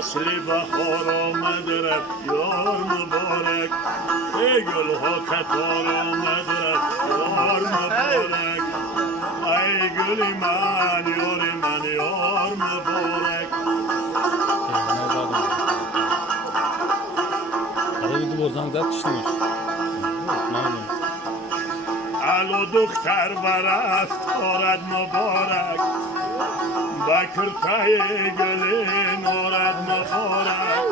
فصل بهار آمد رفت یار مبارک ای گل ها کتار آمد رفت یار مبارک ای گل من یار مبارک الو دختر برفت آرد مبارک بکرتای گل نارد مبارک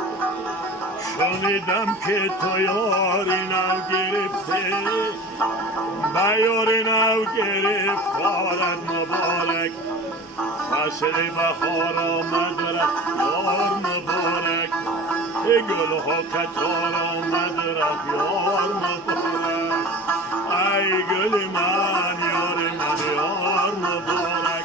شنیدم که تو یاری نو گرفته با یاری نو گرفت آرد مبارک فصل بهار آمد رفت یار مبارک گل ها کتار آمد رفت یار مبارک ای گل من یار مبارک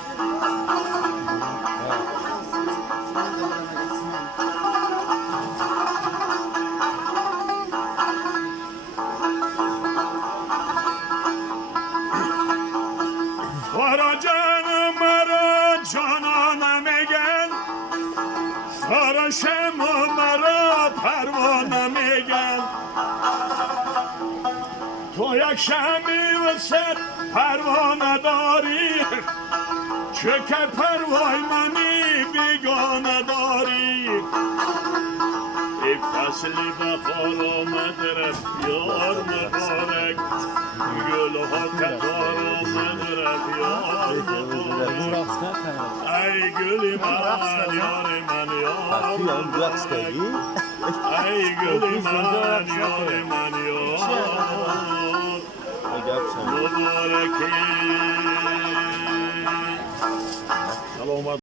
فرا جان مرا جانانه میگن فرا شما مرا پروانه میگن تو یک شمی و سر پروانه داری چه که پروای منی بیگانه داری ای فصل بهار آمد رفت یار مبارک گل ها کتار آمد رفت یار مبارک ای گل من یار مبارک ای گل من یار مبارکی